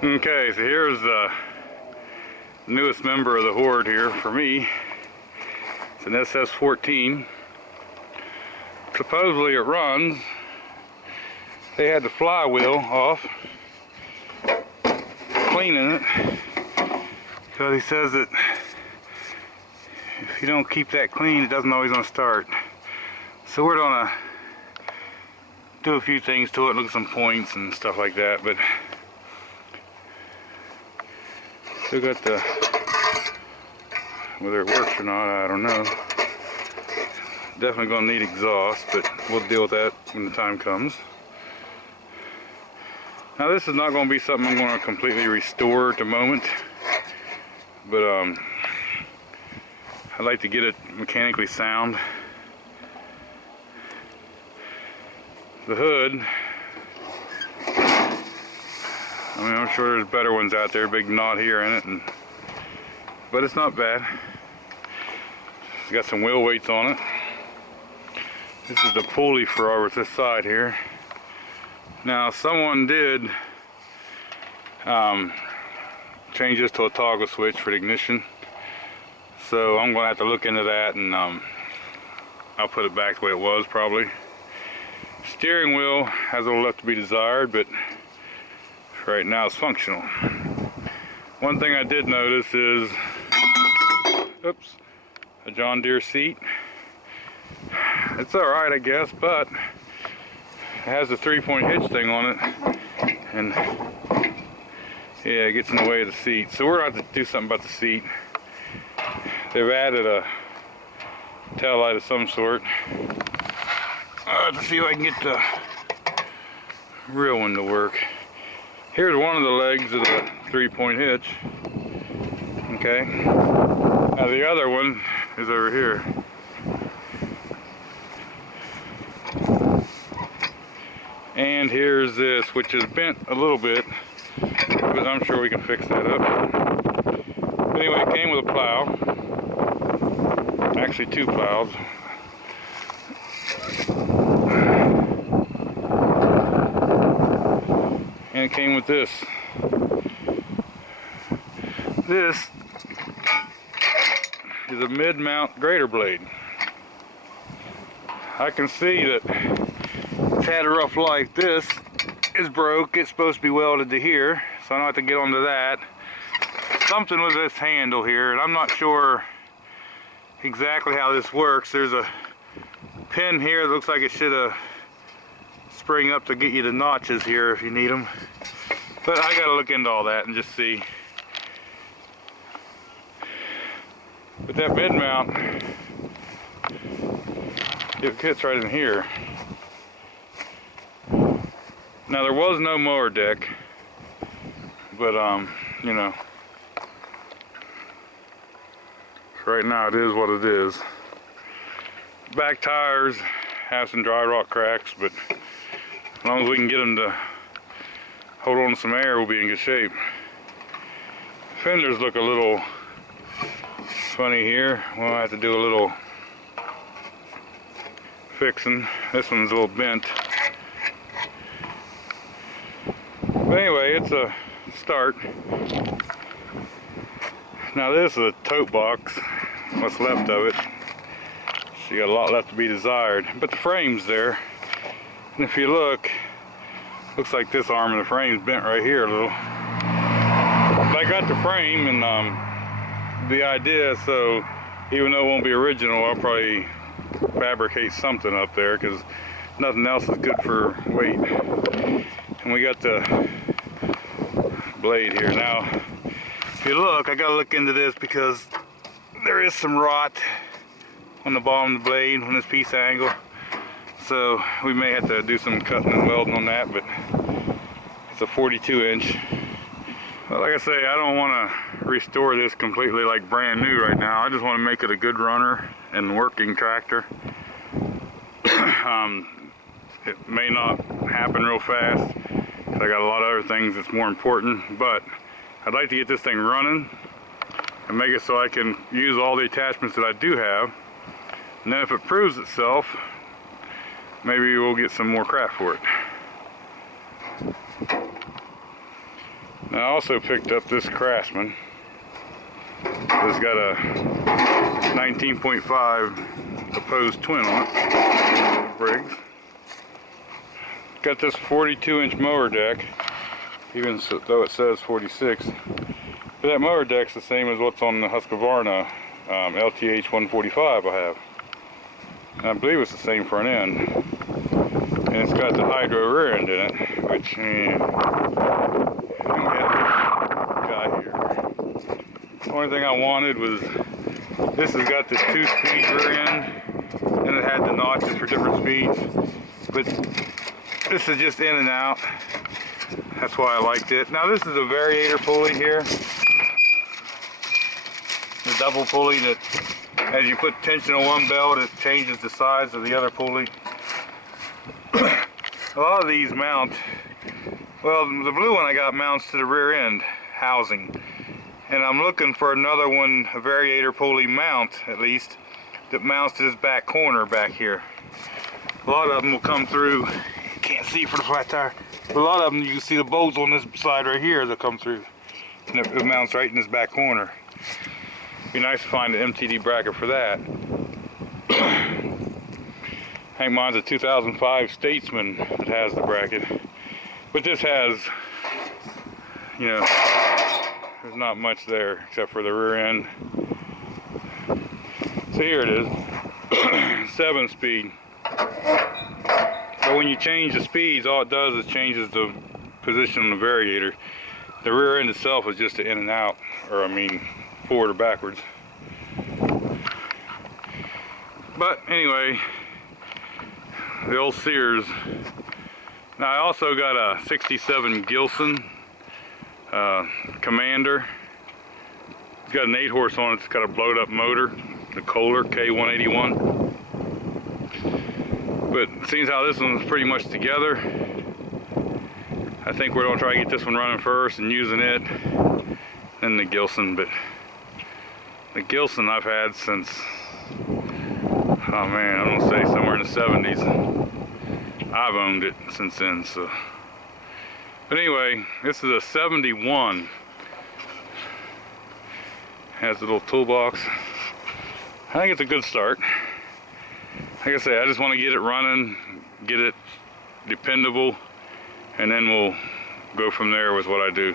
Okay, so here's the newest member of the horde here for me. It's an SS14. Supposedly it runs. They had the flywheel off, cleaning it, because he says that if you don't keep that clean, it doesn't always want to start. So we're gonna do a few things to it, look at some points and stuff like that, but still got the, whether it works or not, I don't know. Definitely gonna need exhaust, but we'll deal with that when the time comes. Now this is not gonna be something I'm gonna completely restore at the moment, but I'd like to get it mechanically sound. The hood, I mean, I'm sure there's better ones out there, big knot here in it, but it's not bad. It's got some wheel weights on it. This is the pulley for over this side here. Now someone did change this to a toggle switch for the ignition, so I'm going to have to look into that, and I'll put it back the way it was probably. Steering wheel has a little left to be desired, but right now it's functional. One thing I did notice is, oops, a John Deere seat. It's alright, I guess, but it has a 3-point hitch thing on it, and yeah, it gets in the way of the seat. So we're going to have to do something about the seat. They've added a tail light of some sort. I'll have to see if I can get the real one to work. Here's one of the legs of the 3-point hitch. Okay. Now the other one is over here. And here's this, which is bent a little bit, but I'm sure we can fix that up. But anyway, it came with a plow. Actually 2 plows. And it came with this. This is a mid-mount grater blade. I can see that it's had a rough life. This is broke. It's supposed to be welded to here, so I don't have to get onto that. Something with this handle here, and I'm not sure exactly how this works. There's a pin here that looks like it should have spring up to get you the notches here if you need them. But I gotta look into all that and just see. But that mid mount, it fits right in here. Now there was no mower deck, but you know, right now it is what it is. Back tires have some dry rot cracks, but as long as we can get them to hold on to some air, we'll be in good shape. Fenders look a little funny here. We'll have to do a little fixing. This one's a little bent. But anyway, it's a start. Now this is a tote box, what's left of it. So you got a lot left to be desired. But the frame's there. And if you look, looks like this arm of the frame's bent right here a little. But I got the frame and the idea, so even though it won't be original, I'll probably fabricate something up there, because nothing else is good for weight. And we got the blade here. Now, if you look, I gotta look into this because there is some rot on the bottom of the blade on this piece angle. So we may have to do some cutting and welding on that, but it's a 42-inch. But like I say, I don't want to restore this completely like brand new right now. I just want to make it a good runner and working tractor. It may not happen real fast, because I got a lot of other things that's more important, but I'd like to get this thing running and make it so I can use all the attachments that I do have. And then if it proves itself, maybe we'll get some more crap for it. Now, I also picked up this Craftsman. It's got a 19.5 opposed twin on it, Briggs. Got this 42-inch mower deck, even though it says 46. But that mower deck's the same as what's on the Husqvarna LTH 145 I have. And I believe it's the same front end. And it's got the hydro rear end in it, which and we have this guy here. The only thing I wanted was, this has got this 2-speed rear end, and it had the notches for different speeds. But this is just in and out. That's why I liked it. Now this is a variator pulley here. The double pulley that, as you put tension on one belt, it changes the size of the other pulley. A lot of these mount, well, the blue one I got mounts to the rear end housing. And I'm looking for another one, a variator pulley mount at least, that mounts to this back corner back here. A lot of them will come through, you can't see for the flat tire, but a lot of them you can see the bolts on this side right here that come through. And it mounts right in this back corner. Be nice to find an MTD bracket for that. I think mine's a 2005 Statesman that has the bracket. But this has, you know, there's not much there except for the rear end. So here it is, 7-speed. But when you change the speeds, all it does is changes the position on the variator. The rear end itself is just an in and out, or I mean, forward or backwards. But anyway, the old Sears. Now I also got a 67 Gilson Commander. It's got an 8-horse on it. It's got a blowed up motor, the Kohler K181. But seeing how this one's pretty much together, I think we're gonna try to get this one running first and using it, then the Gilson. But the Gilson I've had since, oh man, I'm gonna say somewhere in the 70s. I've owned it since then, so. But anyway, this is a 71. Has a little toolbox. I think it's a good start. Like I say, I just want to get it running, get it dependable, and then we'll go from there with what I do.